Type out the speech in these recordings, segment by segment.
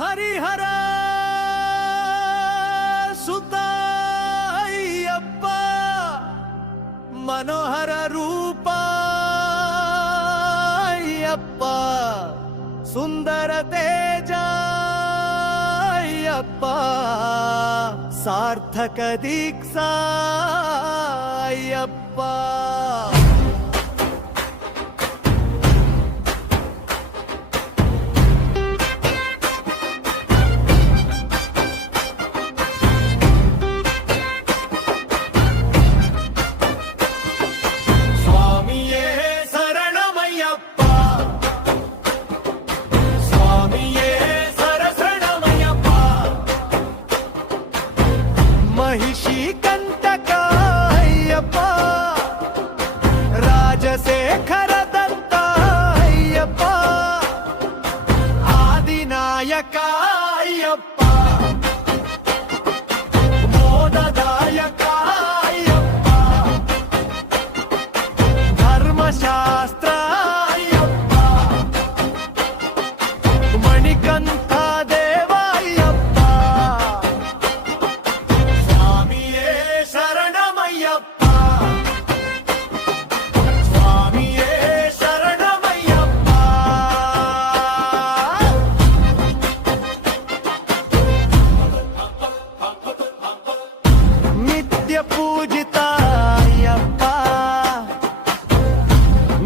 హరిహర సుత అయ్యప్ప మనోహర రూప అయ్యప్ప సుందర తేజ అయ్యప్ప సార్థక దీక్ష అయ్యప్ప महिषी कंटक अय्यप्प राजशेखर दत्त अय्यप्प आदिनायक अय्यप्प मोददायक अय्यप्प धर्मशास्त्र अय्यप्प मणिकंठ पूजित अय्यप्प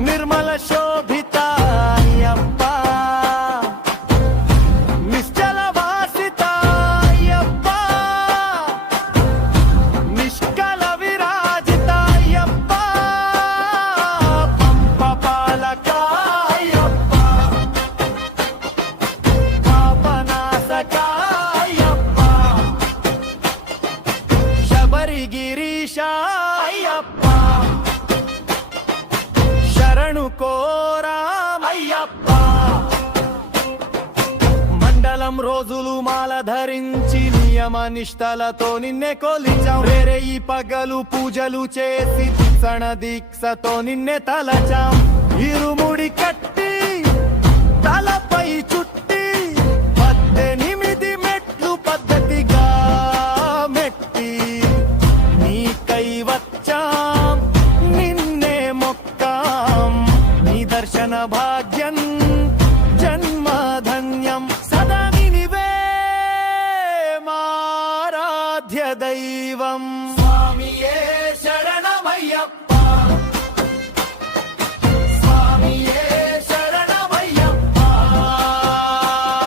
निर्मल शोभित अय्यप्प निश्चल वासित अय्यप्प निष्कल विराजित अय्यप्प पंप पालक अय्यप्प पापनाशक अय्यप्प गिरीश अय्यप्प शरणु कोरा अय्यप्प మండలం రోజులు మాల ధరించి నియమ నిష్టలతో నిన్నే కొలిచాం వేరే ఈ పగలు పూజలు చేసి శిక్షణ దీక్షతో నిన్నే తలచాం ఇరుముడి కట్ట